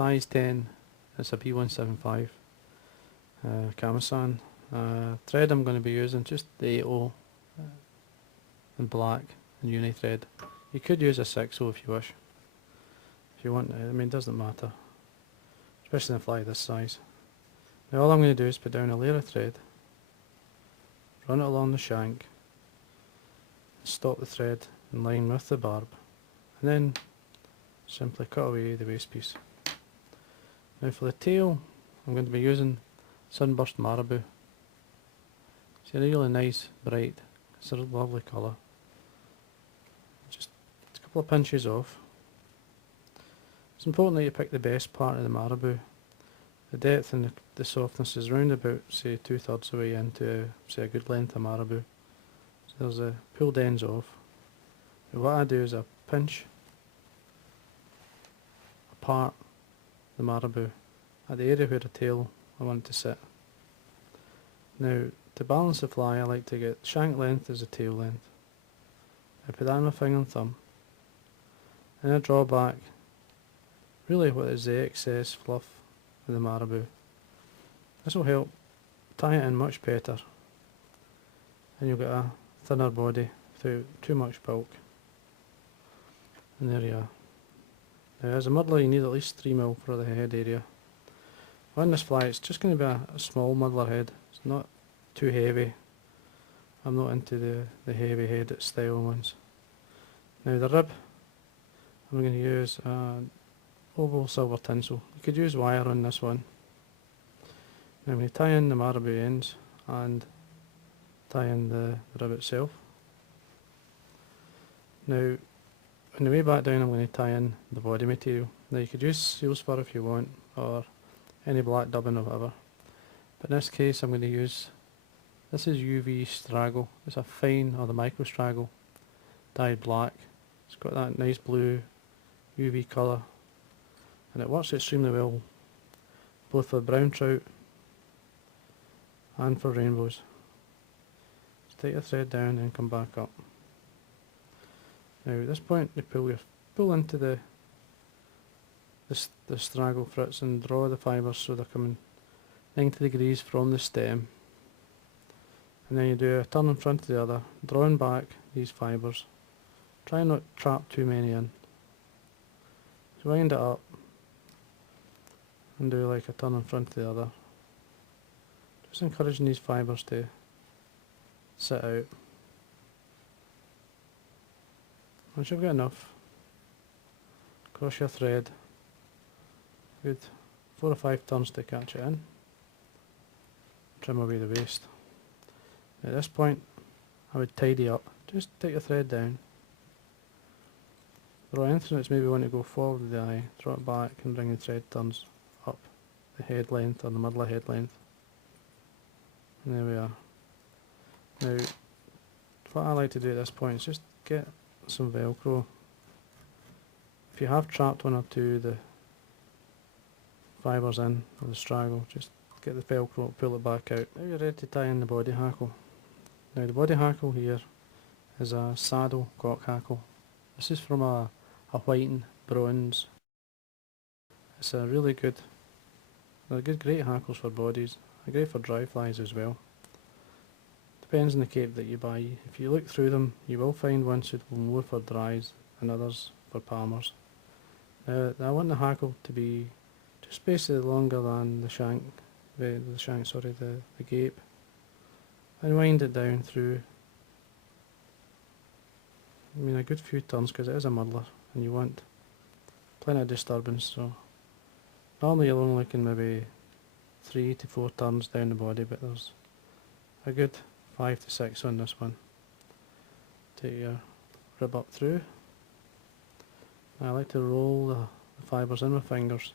size 10. It's a B175 Camasan. Thread I'm going to be using just the 8.0 in black and uni thread. You could use a 6.0 if you wish. If you want, I mean, it doesn't matter, especially in a fly this size. Now all I'm going to do is put down a layer of thread, run it along the shank, stop the thread in line with the barb, and then simply cut away the waste piece. Now for the tail, I'm going to be using Sunburst Marabou. It's a really nice, bright, it's a lovely colour. Just a couple of pinches off. It's important that you pick the best part of the marabou. The depth and the softness is round about, say, 2/3 away into, say, a good length of marabou. So there's a pulled ends off. And what I do is I pinch apart the marabou at the area where the tail I want it to sit. Now, to balance the fly, I like to get shank length as the tail length. I put that on my finger and thumb, and I draw back really what is the excess fluff of the marabou. This will help tie it in much better, and you'll get a thinner body without too much bulk. And there you are. Now, as a muddler, you need at least 3mm for the head area. On this fly, it's just going to be a small muddler head. It's not too heavy. I'm not into the heavy headed style ones. Now the rib, I'm going to use oval silver tinsel. You could use wire on this one. Now I'm going to tie in the marabou ends and tie in the rib itself. Now on the way back down, I'm going to tie in the body material. Now you could use seal's fur if you want, or any black dubbing or whatever. But in this case, I'm going to use, this is UV straggle. It's a fine, or the micro straggle, dyed black. It's got that nice blue UV colour, and it works extremely well both for brown trout and for rainbows. Just take your thread down and come back up. Now at this point, you pull into the straggle fritz and draw the fibres so they're coming 90 degrees from the stem, and then you do a turn in front of the other, drawing back these fibres. Try not to trap too many in. So wind it up and do like a turn in front of the other, just encouraging these fibres to sit out. Once you've got enough, cross your thread, good 4 or 5 turns to catch it in, trim away the waste. At this point, I would tidy up. Just take your thread down, draw anything that's maybe want to go forward with the eye, draw it back and bring the thread turns up the head length or the muddler head length. And there we are. Now, what I like to do at this point is just get some Velcro. If you have trapped one or two of the fibres in, or the straggle, just get the Velcro, pull it back out. Now you're ready to tie in the body hackle. Now the body hackle here is a saddle cock hackle. This is from a white and bronze. It's a really good, they're great hackles for bodies. They're great for dry flies as well. Depends on the cape that you buy. If you look through them, you will find one suitable more for dries and others for palmers. Now I want the hackle to be just basically longer than the shank, the gape, and wind it down through, I mean, a good few turns, because it is a muddler and you want plenty of disturbance. So normally you're only looking maybe 3 to 4 turns down the body, but there's a good 5 to 6 on this one. Take your rib up through. I like to roll the fibres in with fingers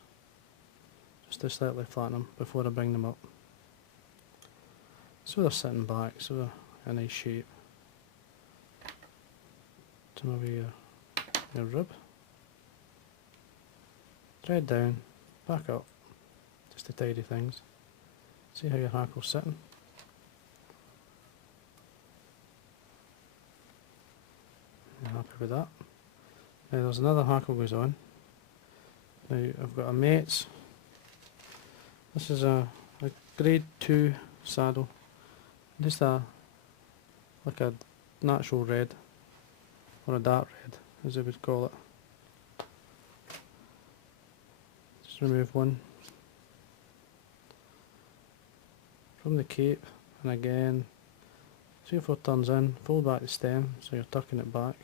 just to slightly flatten them before I bring them up, so they're sitting back, so they're a nice shape. Trim away your rib, thread down, back up, just to tidy things. See how your hackle's sitting. You're happy with that. Now there's another hackle goes on, Now I've got a mate's. This is a grade 2 saddle. Just like a natural red, or a dark red as they would call it. Just remove one from the cape, and again 3 or 4 turns in, fold back the stem so you're tucking it back.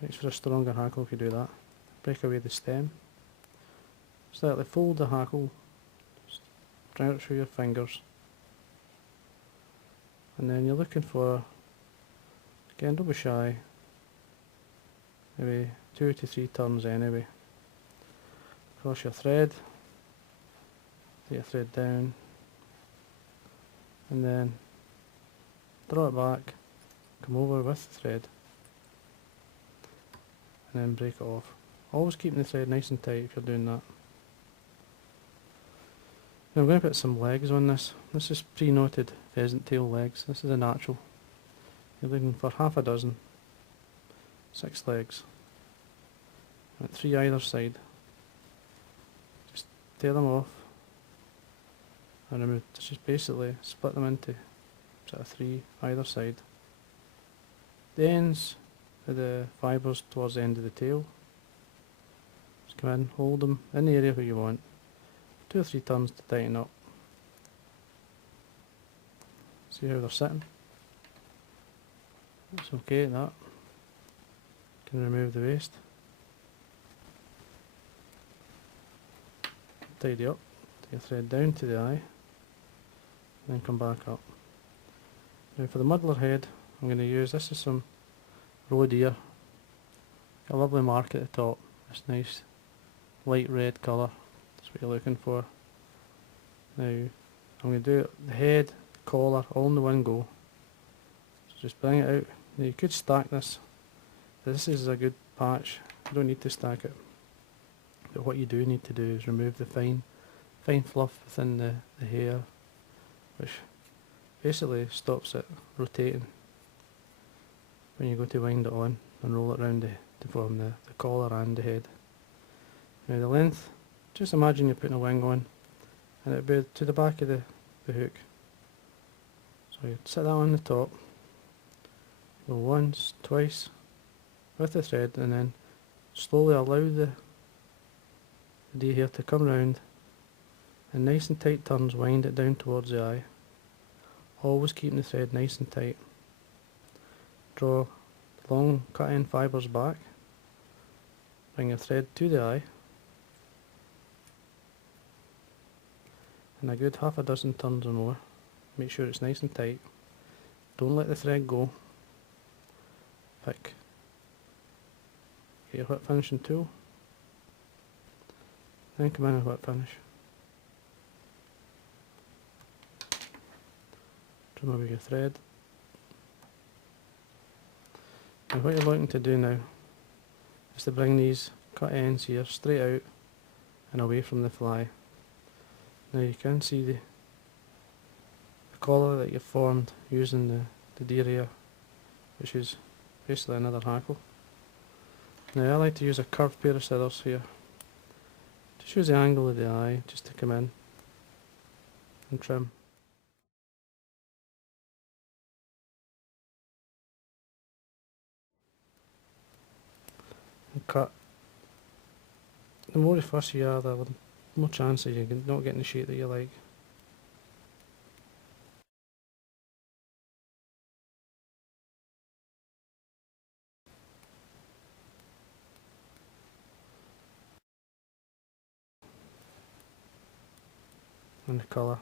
Makes for a stronger hackle if you do that. Break away the stem, slightly fold the hackle, just bring it through your fingers, and then you're looking for, again don't be shy, maybe 2 to 3 turns anyway. Cross your thread, lay your thread down, and then draw it back, come over with the thread, and then break it off. Always keeping the thread nice and tight if you're doing that. Now I'm going to put some legs on this. This is pre-knotted pheasant tail legs. This is a natural. You're looking for half a dozen, 6 legs, and 3 either side. Just tear them off and remove. Just basically split them into sort of 3 either side. The ends of the fibres towards the end of the tail. Just come in, hold them in the area where you want. 2 or 3 turns to tighten up. See how they're sitting? That's okay at that. Can remove the waste. Tidy up. Take your thread down to the eye. And then come back up. Now for the muddler head, I'm going to use, this is some roe deer. Got a lovely mark at the top. This nice light red colour. That's what you're looking for. Now I'm going to do the head, the collar, all in the one go. So just bring it out. Now you could stack this. This is a good patch. You don't need to stack it. But what you do need to do is remove the fine fluff within the hair, which basically stops it rotating when you go to wind it on and roll it round to form the collar and the head. Now the length, just imagine you're putting a wing on and it would be to the back of the hook. So you set that on the top, go once, twice with the thread, and then slowly allow the D here to come round, and nice and tight turns wind it down towards the eye, always keeping the thread nice and tight. Draw the long cut end fibres back, bring your thread to the eye, and a good half a dozen turns or more. Make sure it's nice and tight. Don't let the thread go. Get your whip finishing tool, then come in and whip finish. Trim over your thread. And what you're looking to do now is to bring these cut ends here straight out and away from the fly. Now you can see the collar that you've formed using the deer ear, which is basically another hackle. Now I like to use a curved pair of scissors here. Just use the angle of the eye just to come in and trim. And cut. The more fussy you are, the more chance of you not getting the shape that you like. And the colour.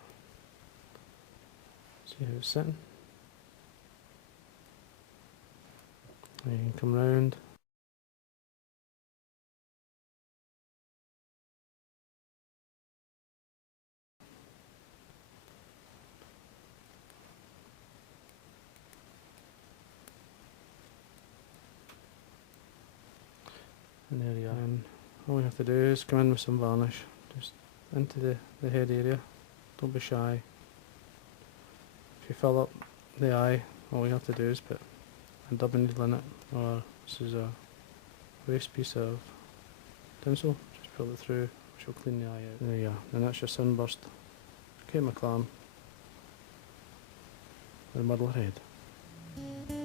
See how it's sitting. And you can come round. And there you are. And all you have to do is come in with some varnish, just into the head area. Don't be shy. If you fill up the eye, all you have to do is put a double needle in it, or this is a waste piece of pencil, just pull it through, which will clean the eye out. There you are, and that's your Sunburst. Okay, McLaren. The Muddler head.